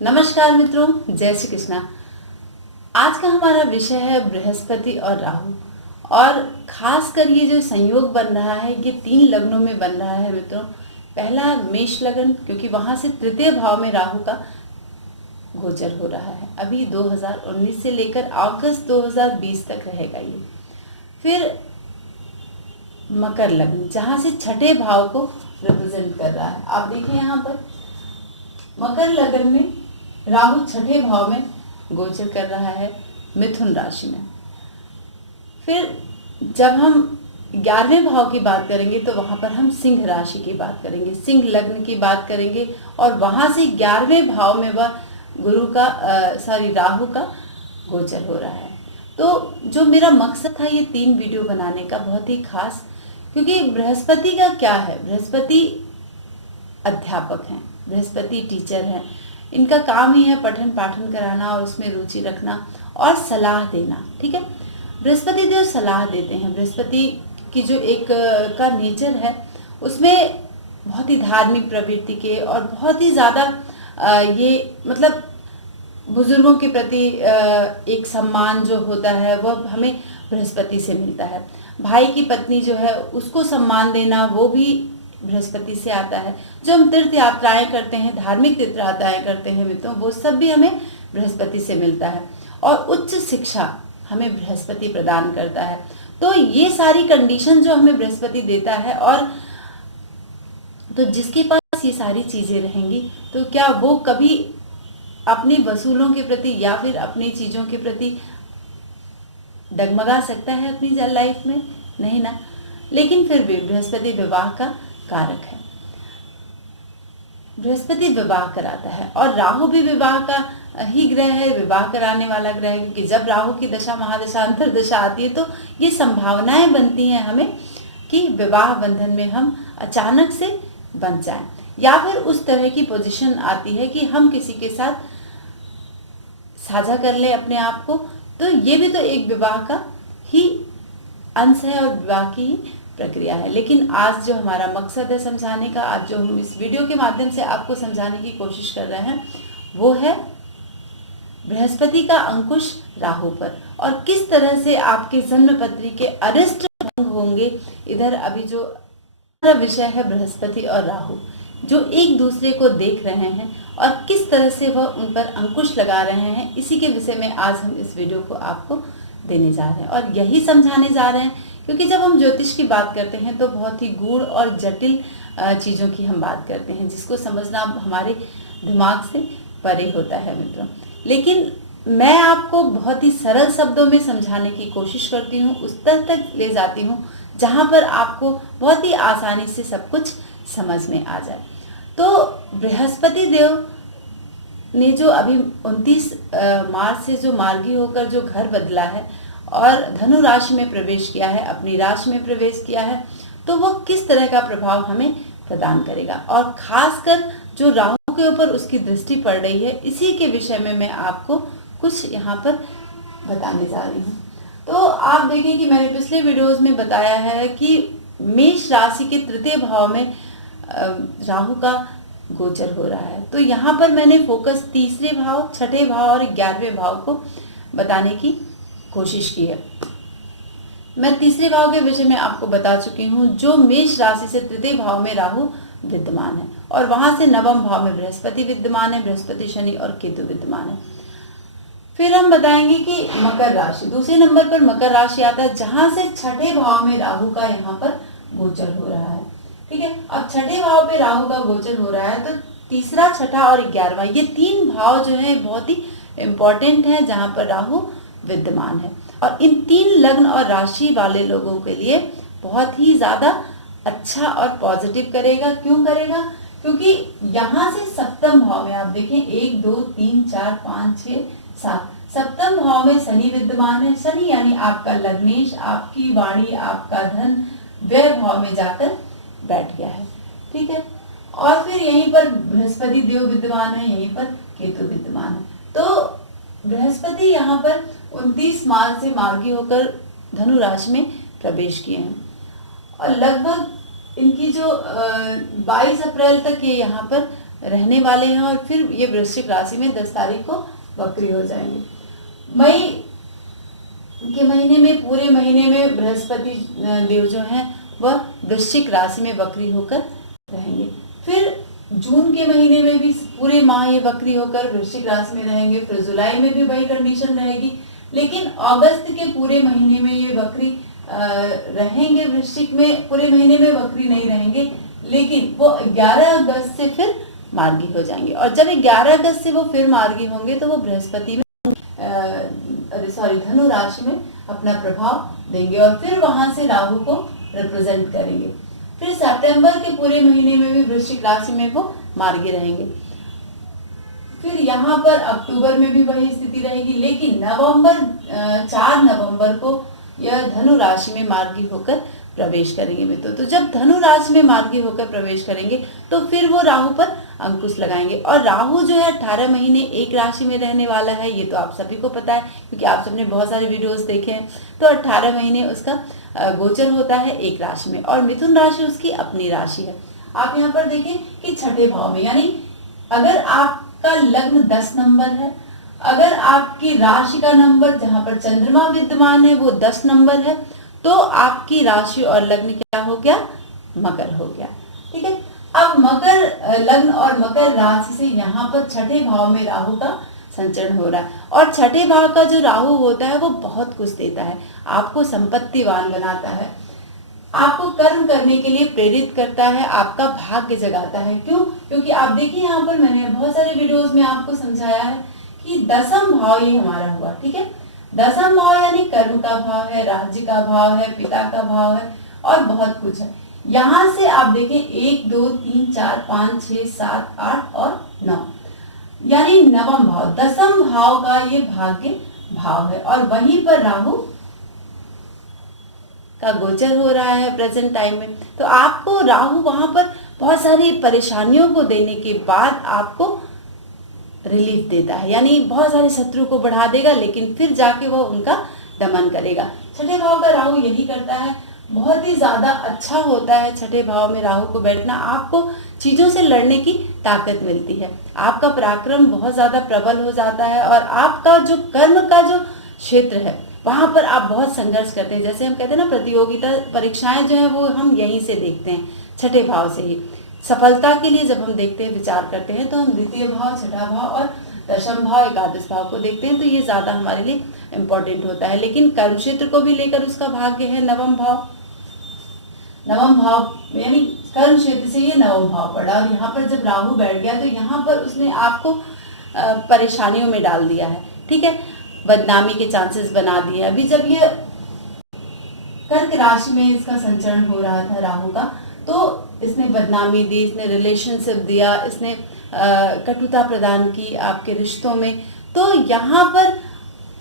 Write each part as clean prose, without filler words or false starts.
नमस्कार मित्रों, जय श्री कृष्णा। आज का हमारा विषय है बृहस्पति और राहु। और खासकर ये जो संयोग बन रहा है ये 3 लग्नों में बन रहा है मित्रों। पहला मेष लगन, क्योंकि वहां से तृतीय भाव में राहु का गोचर हो रहा है। अभी 2019 से लेकर अगस्त 2020 तक रहेगा ये। फिर मकर लग्न, जहां से छठे भाव को रिप्रेजेंट कर रहा है। आप देखिए यहाँ पर मकर लग्न में राहु छठे भाव में गोचर कर रहा है, मिथुन राशि में। फिर जब हम 11वें भाव की बात करेंगे तो वहां पर हम सिंह राशि की बात करेंगे, सिंह लग्न की बात करेंगे। और वहां से 11वें भाव में वह राहु का गोचर हो रहा है। तो जो मेरा मकसद था ये 3 वीडियो बनाने का, बहुत ही खास, क्योंकि बृहस्पति का क्या है, बृहस्पति अध्यापक हैं, बृहस्पति टीचर हैं। इनका काम ही है पठन पाठन कराना और उसमें रुचि रखना और सलाह देना। ठीक है, बृहस्पति देव सलाह देते हैं। बृहस्पति की जो एक का नेचर है उसमें बहुत ही धार्मिक प्रवृत्ति के और बहुत ही ज़्यादा ये मतलब बुजुर्गों के प्रति एक सम्मान जो होता है वह हमें बृहस्पति से मिलता है। भाई की पत्नी जो है उसको सम्मान देना वो भी बृहस्पति से आता है। जो हम तीर्थ यात्राएं करते हैं, धार्मिक तीर्थ यात्राएं करते हैं मित्रों, वो सब भी हमें बृहस्पति से मिलता है। और उच्च शिक्षा हमें बृहस्पति प्रदान करता है। तो ये सारी कंडीशन जो हमें बृहस्पति देता है, और तो जिसके पास ये सारी चीजें रहेंगी तो क्या वो कभी अपने वसूलों के प्रति या फिर अपनी चीजों के प्रति डगमगा सकता है अपनी लाइफ में? नहीं ना। लेकिन फिर भी बृहस्पति विवाह का कारक है, बृहस्पति विवाह कराता है। और राहु भी विवाह का ही ग्रह है, विवाह कराने वाला ग्रह है। क्योंकि जब राहु की दशा महादशा अंतर्दशा आती है तो ये संभावनाएं बनती हैं हमें कि विवाह बंधन में हम अचानक से बंध जाएं, या फिर उस तरह की पोजीशन आती है कि हम किसी के साथ साझा कर ले अपने आप को। तो ये भी तो एक विवाह का ही अंश है और विवाह की ही प्रक्रिया है। लेकिन आज जो हमारा मकसद है समझाने का, आज जो हम इस वीडियो के माध्यम से आपको समझाने की कोशिश कर रहे हैं, वो है बृहस्पति का अंकुश राहु पर, और किस तरह से आपके जन्म पत्री के अरिष्ट भंग होंगे। इधर अभी जो हमारा विषय है बृहस्पति और राहु, जो एक दूसरे को देख रहे हैं और किस तरह से वह उन पर अंकुश लगा रहे हैं, इसी के विषय में आज हम इस वीडियो को आपको देने जा रहे हैं और यही समझाने जा रहे हैं। क्योंकि जब हम ज्योतिष की बात करते हैं तो बहुत ही गूढ़ और जटिल चीज़ों की हम बात करते हैं, जिसको समझना हमारे दिमाग से परे होता है मित्रों। लेकिन मैं आपको बहुत ही सरल शब्दों में समझाने की कोशिश करती हूँ, उस स्तर तक ले जाती हूँ जहाँ पर आपको बहुत ही आसानी से सब कुछ समझ में आ जाए। तो बृहस्पति देव ने जो अभी 29 मार्च से जो मार्गी होकर जो घर बदला है और धनु राशि में प्रवेश किया है, अपनी राशि में प्रवेश किया है, तो वो किस तरह का प्रभाव हमें प्रदान करेगा, और खासकर जो राहु के ऊपर उसकी दृष्टि पड़ रही है, इसी के विषय में मैं आपको कुछ यहाँ पर बताने जा रही हूँ। तो आप देखें कि मैंने पिछले वीडियोस में बताया है कि मेष राशि के तृतीय भाव में राहु का गोचर हो रहा है। तो यहाँ पर मैंने फोकस तीसरे भाव, छठे भाव और 11वें भाव को बताने की कोशिश की है। मैं तीसरे भाव के विषय में आपको बता चुकी हूँ, जो मेष राशि से तृतीय भाव में राहु विद्यमान है और वहां से नवम भाव में बृहस्पति विद्यमान है, बृहस्पति शनि और केतु विद्यमान है। फिर हम बताएंगे कि मकर राशि, दूसरे नंबर पर मकर राशि आता है, जहां से छठे भाव में राहु का यहाँ पर गोचर हो रहा है। ठीक है, अब छठे भाव पे राहु का गोचर हो रहा है तो तीसरा, छठा और 11वां, ये 3 भाव जो है बहुत ही इम्पोर्टेंट है जहां पर राहु विद्यमान है। और इन 3 लग्न और राशि वाले लोगों के लिए बहुत ही ज्यादा अच्छा और पॉजिटिव करेगा। क्यों करेगा? क्योंकि यहाँ से सप्तम भाव में आप देखें 1 2 3 4 5 6 7, सप्तम भाव में शनि विद्यमान है। शनि यानी आपका लग्नेश, आपकी वाणी, आपका धन व्यय भाव में जाकर बैठ गया है। ठीक है, और फिर यहीं पर बृहस्पति देव विद्यमान है, यहीं पर केतु विद्यमान है। तो बृहस्पति यहाँ पर 29 मार्च से मार्गी होकर धनु राशि में प्रवेश किए हैं और लगभग इनकी जो 22 अप्रैल तक ये यहाँ पर रहने वाले हैं और फिर ये वृश्चिक राशि में 10 तारीख को वक्री हो जाएंगे। मई के महीने में, पूरे महीने में बृहस्पति देव जो हैं वह वृश्चिक राशि में वक्री होकर रहेंगे। फिर जून के महीने में भी पूरे माह ये वक्री होकर वृश्चिक राशि में रहेंगे। फिर जुलाई में भी वही कंडीशन रहेगी, लेकिन अगस्त के पूरे महीने में ये वक्री रहेंगे वृश्चिक में, पूरे महीने में वक्री नहीं रहेंगे, लेकिन वो 11 अगस्त से फिर मार्गी हो जाएंगे। और जब 11 अगस्त से वो फिर मार्गी होंगे तो वो बृहस्पति में धनु राशि में अपना प्रभाव देंगे और फिर वहां से राहु को रिप्रेजेंट करेंगे। फिर सितंबर के पूरे महीने में भी वृश्चिक राशि में वो मार्गी रहेंगे। फिर यहाँ पर अक्टूबर में भी वही स्थिति रहेगी, लेकिन 4 नवंबर को यह धनु राशि में मार्गी होकर प्रवेश करेंगे मित्रों। तो जब धनु राशि में मार्गी होकर प्रवेश करेंगे तो फिर वो राहु पर अंकुश लगाएंगे। और राहु जो है 18 महीने एक राशि में रहने वाला है, ये तो आप सभी को पता है क्योंकि आप सबने बहुत सारे वीडियोस देखे हैं। तो 18 महीने उसका गोचर होता है एक राशि में, और मिथुन राशि उसकी अपनी राशि है। आप यहाँ पर देखें कि छठे भाव में, यानी अगर आपका लग्न 10 नंबर है, अगर आपकी राशि का नंबर जहाँ पर चंद्रमा विद्यमान है वो 10 नंबर है, तो आपकी राशि और लग्न क्या हो गया? मकर हो गया। ठीक है, अब मकर लग्न और मकर राशि से यहाँ पर छठे भाव में राहु का संचरण हो रहा है, और छठे भाव का जो राहु होता है वो बहुत कुछ देता है, आपको संपत्तिवान बनाता है, आपको कर्म करने के लिए प्रेरित करता है, आपका भाग्य जगाता है। क्यों? क्योंकि आप देखिए यहाँ पर मैंने बहुत सारे वीडियोस में आपको समझाया है कि 10वां भाव ही हमारा हुआ। ठीक है, 10वां भाव यानी कर्म का भाव है, राज्य का भाव है, पिता का भाव है और बहुत कुछ है। यहाँ से आप देखें 1 2 3 4 5 6 7 8 और 9, यानी 9वां भाव, 10वां भाव का ये भाग्य भाव है, और वहीं पर राहु का गोचर हो रहा है प्रेजेंट टाइम में। तो आपको राहु वहां पर बहुत सारी परेशानियों को देने के बाद आपको रिलीफ देता है, यानी बहुत सारे शत्रु को बढ़ा देगा, लेकिन फिर जाके वो उनका दमन करेगा। छठे भाव का राहु यही करता है, बहुत ही ज्यादा अच्छा होता है छठे भाव में राहु को बैठना। आपको चीजों से लड़ने की ताकत मिलती है, आपका पराक्रम बहुत ज्यादा प्रबल हो जाता है, और आपका जो कर्म का जो क्षेत्र है वहां पर आप बहुत संघर्ष करते हैं। जैसे हम कहते हैं ना, प्रतियोगिता परीक्षाएं जो है वो हम यहीं से देखते हैं, छठे भाव से ही। सफलता के लिए जब हम देखते हैं, विचार करते हैं, तो हम द्वितीय भाव, छठा भाव और दशम भाव, एकादश भाव को देखते हैं, तो ये ज्यादा हमारे लिए इम्पोर्टेंट होता है। लेकिन कर्म क्षेत्र को भी लेकर उसका भाग्य है नवम भाव, यानी कर्म क्षेत्र से ये नवम भाव पड़ा, और यहाँ पर जब राहु बैठ गया तो यहाँ पर उसने आपको परेशानियों में डाल दिया है। ठीक है, बदनामी के चांसेस बना दिए। अभी जब ये कर्क राशि में इसका संचरण हो रहा था राहु का, तो इसने बदनामी दी, इसने रिलेशनशिप दिया, इसने कटुता प्रदान की आपके रिश्तों में। तो यहाँ पर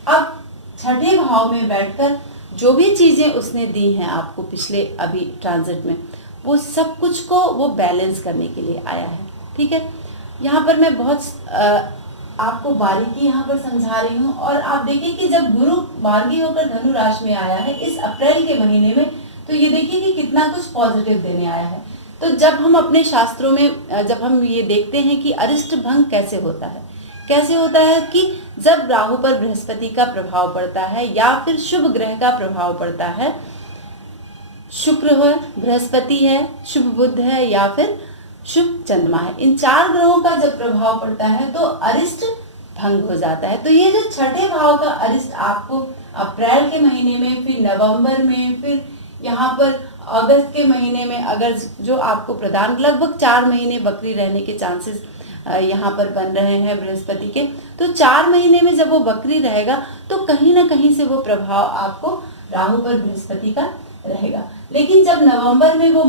अब छठे भाव में बैठकर जो भी चीजें उसने दी हैं आपको पिछले अभी ट्रांजिट में, वो सब कुछ को वो बैलेंस करने के लिए आया है। ठीक है, यहाँ पर मैं बहुत आपको बारीकी यहाँ पर समझा रही हूँ। और आप देखिए कि जब गुरु मार्गी होकर धनु राशि में आया है इस अप्रैल के महीने में, तो ये देखिए कि कितना कुछ पॉजिटिव देने आया है। तो जब हम अपने शास्त्रों में जब हम ये देखते हैं कि अरिष्ट भंग कैसे होता है कि जब राहु पर बृहस्पति का प्रभाव पड़ता है या फिर शुभ ग्रह का प्रभाव पड़ता है, शुक्र है, बृहस्पति है, शुभ बुध है या फिर शुभ चंद्रमा है, इन 4 ग्रहों का जब प्रभाव पड़ता है तो अरिष्ट भंग हो जाता है। तो ये जो छठे भाव का अरिष्ट आपको अप्रैल के महीने में, फिर नवंबर में, फिर यहाँ पर अगस्त के महीने में अगर जो आपको प्रदान, लगभग 4 महीने बकरी रहने के चांसेस यहाँ पर बन रहे हैं बृहस्पति के। तो 4 महीने में जब वो बकरी रहेगा तो कहीं ना कहीं से वो प्रभाव आपको राहु पर बृहस्पति का रहेगा। लेकिन जब नवंबर में वो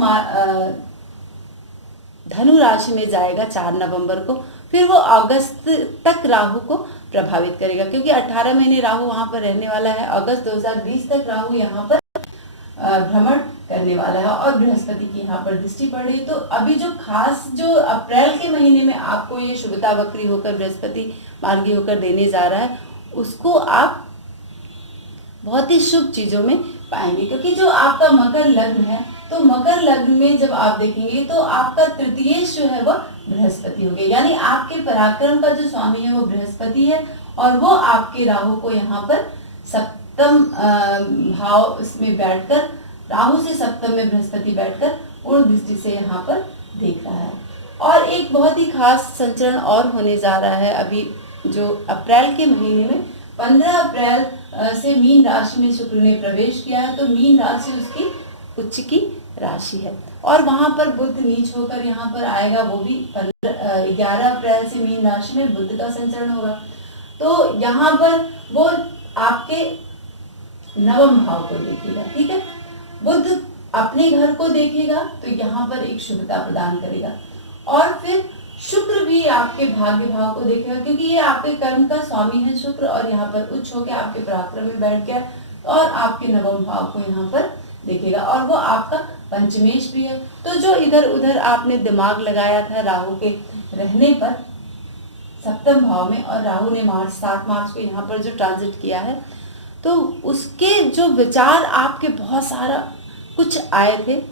धनु राशि में जाएगा 4 नवंबर को, फिर वो अगस्त तक राहु को प्रभावित करेगा, क्योंकि 18 महीने राहु वहां पर रहने वाला है। अगस्त 2020 तक राहु यहाँ पर भ्रमण करने वाला है और बृहस्पति की यहाँ पर दृष्टि पड़ रही है। तो अभी जो खास जो अप्रैल के महीने में आपको ये शुभता वक्री होकर बृहस्पति मार्गी होकर देने जा रहा है, उसको आप बहुत ही शुभ चीजों में पाएंगे, क्योंकि जो आपका मकर लग्न है तो मकर लग्न में जब आप देखेंगे तो आपका तृतीयेश जो है वह बृहस्पति हो गया, यानी आपके पराक्रम का जो स्वामी है वो बृहस्पति है और वो आपके राहु को यहाँ पर सप्तम भाव इसमें बैठकर, राहु से सप्तम में बृहस्पति बैठकर उन दृष्टि से यहाँ पर देख रहा है। और एक बहुत ही खास संचरण और होने जा रहा है अभी जो अप्रैल के महीने में 15 अप्रैल से मीन राशि में शुक्र ने प्रवेश किया है, तो मीन राशि उसकी उच्च की राशि है और वहां पर बुध नीच होकर यहाँ पर आएगा, वो भी 11 अप्रैल से मीन राशि में बुध का संचरण होगा। तो यहाँ पर वो आपके नवम भाव को देखेगा, ठीक है। बुध अपने घर को देखेगा तो यहाँ पर एक शुभता प्रदान करेगा और फिर शुक्र भी आपके भाग्य भाव को देखेगा, क्योंकि ये आपके कर्म का स्वामी है शुक्र और यहाँ पर उच्च होकर आपके पराक्रम में बैठ गया और आपके नवम भाव को यहाँ पर देखेगा और वो आपका पंचमेश भी है। तो जो इधर उधर आपने दिमाग लगाया था राहु के रहने पर सप्तम भाव में, और राहु ने 7 मार्च को यहाँ पर जो ट्रांजिट किया है, तो उसके जो विचार आपके बहुत सारा कुछ आए थे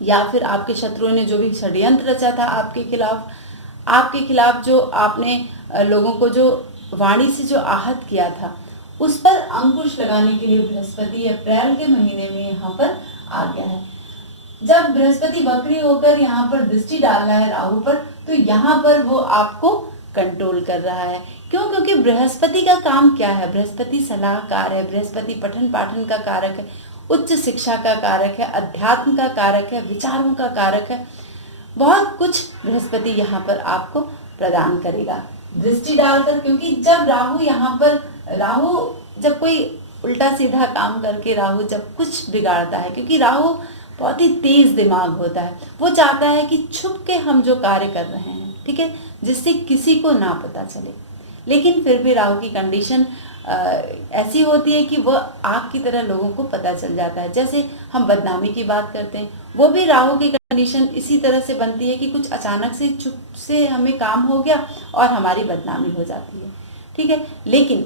या फिर आपके शत्रुओं ने जो भी षड्यंत्र रचा था आपके खिलाफ जो आपने लोगों को जो वाणी से जो आहत किया था, उस पर अंकुश लगाने के लिए बृहस्पति अप्रैल के महीने में यहाँ पर आ गया है। जब बृहस्पति वक्री होकर यहाँ पर दृष्टि डाल रहा है राहु पर, तो यहाँ पर वो आपको कंट्रोल कर रहा है। क्यों? क्योंकि बृहस्पति का काम क्या है? बृहस्पति सलाहकार है, बृहस्पति पठन पाठन का कारक है, उच्च शिक्षा का कारक है, अध्यात्म का कारक है, विचारों का कारक है। बहुत कुछ बृहस्पति यहाँ पर आपको प्रदान करेगा दृष्टि डालकर, क्योंकि जब राहु जब कोई उल्टा सीधा काम करके राहु जब कुछ बिगाड़ता है, क्योंकि राहु बहुत ही तेज दिमाग होता है, वो चाहता है कि छुप के हम जो कार्य कर रहे हैं, ठीक है, जिससे किसी को ना पता चले। लेकिन फिर भी राहु की कंडीशन ऐसी होती है कि वह आग की तरह लोगों को पता चल जाता है। जैसे हम बदनामी की बात करते हैं, वो भी राहु की कंडीशन इसी तरह से बनती है कि कुछ अचानक से चुप से हमें काम हो गया और हमारी बदनामी हो जाती है, ठीक है। लेकिन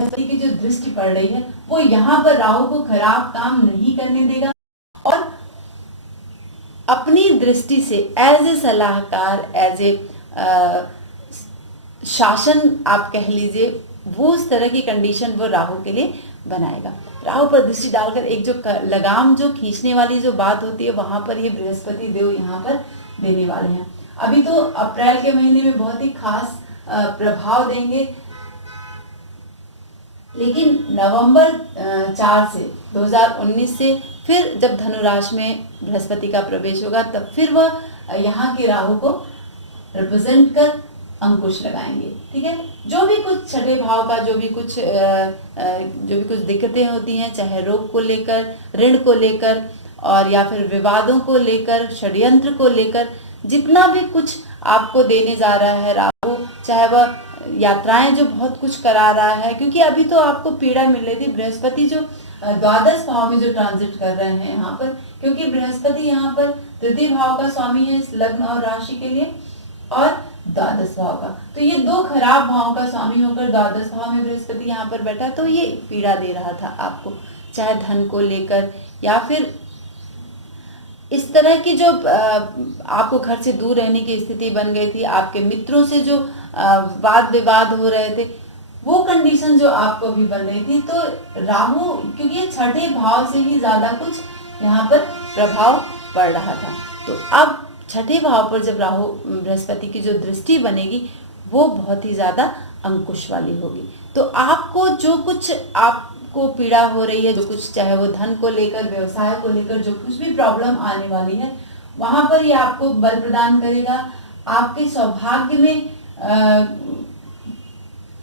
की जो दृष्टि पड़ रही है वो यहाँ पर राहु को खराब काम नहीं करने देगा और अपनी दृष्टि से एज ए सलाहकार, एज ए शासन आप कह लीजिए, वो उस तरह की कंडीशन वो राहु के लिए बनाएगा। राहु पर दृष्टि डालकर एक जो लगाम जो खींचने वाली जो बात होती है, वहां पर ये बृहस्पति देव यहाँ पर देने वाले हैं। अभी तो अप्रैल के महीने में बहुत ही खास प्रभाव देंगे, लेकिन नवंबर 4 से 2019 से फिर जब धनु राशि में बृहस्पति का प्रवेश होगा, तब फिर वह यहाँ के राहु को रिप्रेजेंट कर अंकुश लगाएंगे, ठीक है। जो भी कुछ छठे भाव का जो भी कुछ दिक्कतें होती हैं, चाहे रोग को लेकर, ऋण को लेकर और या फिर विवादों को लेकर, षड्यंत्र को लेकर, जितना भी कुछ आपको देने जा रहा है राहु, चाहे वह यात्राएं जो बहुत कुछ करा रहा है, क्योंकि अभी तो आपको पीड़ा मिल रही थी। बृहस्पति जो द्वादश भाव में जो ट्रांजिट कर रहे हैं यहाँ पर, क्योंकि बृहस्पति यहाँ पर तृतीय भाव का स्वामी है इस लग्न और राशि के लिए, और द्वादश भाव का, तो ये दो खराब भाव का स्वामी होकर द्वादश भाव में बृहस्पति यहाँ पर बैठा, तो ये पीड़ा दे रहा था आपको, चाहे धन को लेकर या फिर इस तरह की जो आपको घर से दूर रहने की स्थिति बन गई थी, आपके मित्रों से जो वाद विवाद हो रहे थे, वो कंडीशन जो आपको भी बन रही थी। तो राहु, क्योंकि ये छठे भाव से ही ज्यादा कुछ यहाँ पर प्रभाव पड़ रहा था, तो अब छठे भाव पर जब राहु बृहस्पति की जो दृष्टि बनेगी वो बहुत ही ज्यादा अंकुश वाली होगी। तो आपको जो कुछ आपको पीड़ा हो रही है, जो कुछ चाहे वो धन को लेकर, व्यवसाय को लेकर जो कुछ भी प्रॉब्लम आने वाली है, वहां पर ये आपको बल प्रदान करेगा। आपके सौभाग्य में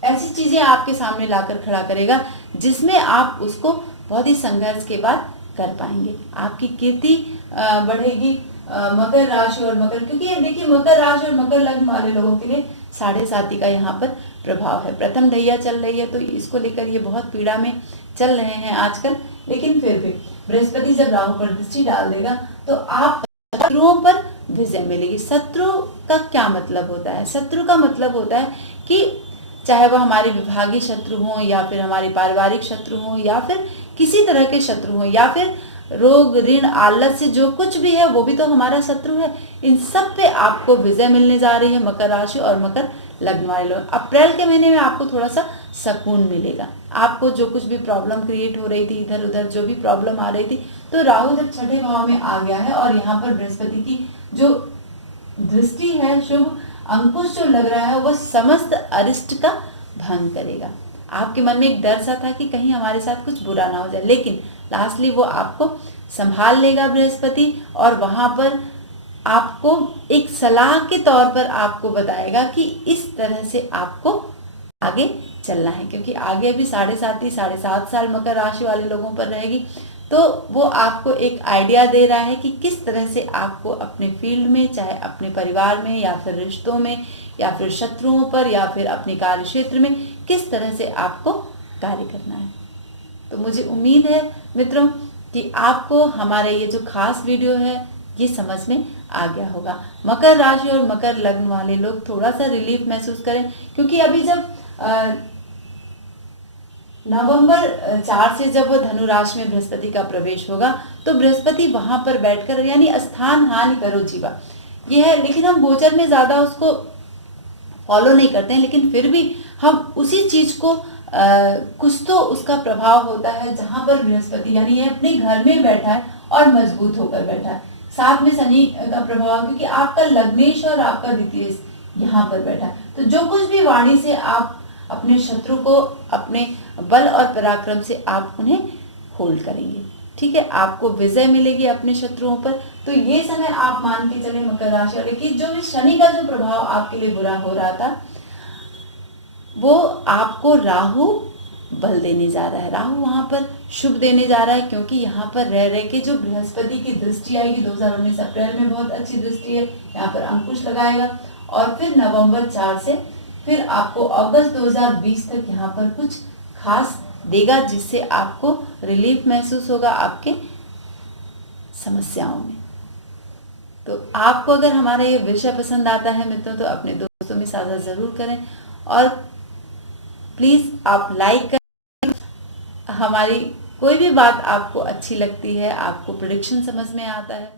ऐसी चीजें आपके सामने लाकर खड़ा करेगा जिसमें आप उसको बहुत ही संघर्ष के बाद कर पाएंगे। आपकी कीर्ति बढ़ेगी। मकर राशि और मकर, क्योंकि ये देखिए मकर राशि और मकर लग्न वाले लोगों के लिए 7.5 का यहाँ पर प्रभाव है। प्रथम ढैया चल रही है, तो इसको लेकर ये बहुत पीड़ा में चल रहे हैं आजकल। लेकिन फिर भी बृहस्पति जब राहु पर दृष्टि डाल देगा तो आप शत्रुओं पर विजय मिलेगी। शत्रु का क्या मतलब होता है? शत्रु का मतलब होता है कि चाहे वह हमारे विभागीय शत्रु हों या फिर हमारे पारिवारिक शत्रु हों या फिर किसी तरह के शत्रु हों या फिर रोग, ऋण, आलस्य जो कुछ भी है वो भी तो हमारा शत्रु है। इन सब पे आपको विजय मिलने जा रही है मकर राशि और मकर लग्न वाले लोग। अप्रैल के महीने में आपको थोड़ा सा सुकून मिलेगा। आपको जो कुछ भी प्रॉब्लम क्रिएट हो रही थी, इधर उधर जो भी प्रॉब्लम आ रही थी, तो राहु जब छठे भाव में आ गया है और यहाँ पर बृहस्पति की जो दृष्टि है, शुभ अंकुश जो लग रहा है, वह समस्त अरिष्ट का भंग करेगा। आपके मन में एक डर सा था कि कहीं हमारे साथ कुछ बुरा ना हो जाए, लेकिन लास्टली वो आपको संभाल लेगा बृहस्पति, और वहां पर आपको एक सलाह के तौर पर आपको बताएगा कि इस तरह से आपको आगे चलना है, क्योंकि आगे अभी 7.5 साल मकर राशि वाले लोगों पर रहेगी। तो वो आपको एक आइडिया दे रहा है कि किस तरह से आपको अपने फील्ड में, चाहे अपने परिवार में या फिर रिश्तों में या फिर शत्रुओं पर या फिर अपने कार्य क्षेत्र में, किस तरह से आपको कार्य करना है। तो मुझे उम्मीद है मित्रों कि आपको हमारे ये जो खास वीडियो है ये समझ में आ गया होगा। मकर राशि और मकर लग्न वाले लोग थोड़ा सा रिलीफ महसूस करें, क्योंकि अभी जब नवंबर 4 से जब वो धनु राशि में बृहस्पति का प्रवेश होगा, तो बृहस्पति वहां पर बैठकर, यानी स्थान हानि करो जीवा, ये है। लेकिन हम गोचर में ज्यादा उसको फॉलो नहीं करते हैं, लेकिन फिर भी हम उसी चीज को कुछ तो उसका प्रभाव होता है जहां पर बृहस्पति, यानी ये अपने घर में बैठा है और मजबूत होकर बैठा है। साथ में शनि का प्रभाव, क्योंकि आपका लग्नेश और आपका द्वितीय यहाँ पर बैठा है। तो जो कुछ भी वाणी से आप अपने शत्रु को अपने बल और पराक्रम से आप उन्हें होल्ड करेंगे, ठीक है, आपको विजय मिलेगी अपने शत्रुओं पर। तो ये समय आप मान के चले मकर राशि वाले कि जो शनि का जो प्रभाव आपके लिए बुरा हो रहा था, वो आपको राहु बल देने जा रहा है। राहु वहां पर शुभ देने जा रहा है, क्योंकि यहाँ पर रह रहे के जो बृहस्पति की दृष्टि आएगी 2019 अप्रैल में, बहुत अच्छी दृष्टि है, यहाँ पर अंकुश लगाएगा। और फिर नवंबर 4 से फिर आपको अगस्त 2020 तक यहाँ पर कुछ खास देगा, जिससे आपको रिलीफ महसूस होगा आपके समस्याओं में। तो आपको अगर हमारा ये विषय पसंद आता है मित्रों, तो अपने दोस्तों में साझा जरूर करें, और प्लीज आप लाइक करें। हमारी कोई भी बात आपको अच्छी लगती है, आपको प्रेडिक्शन समझ में आता है,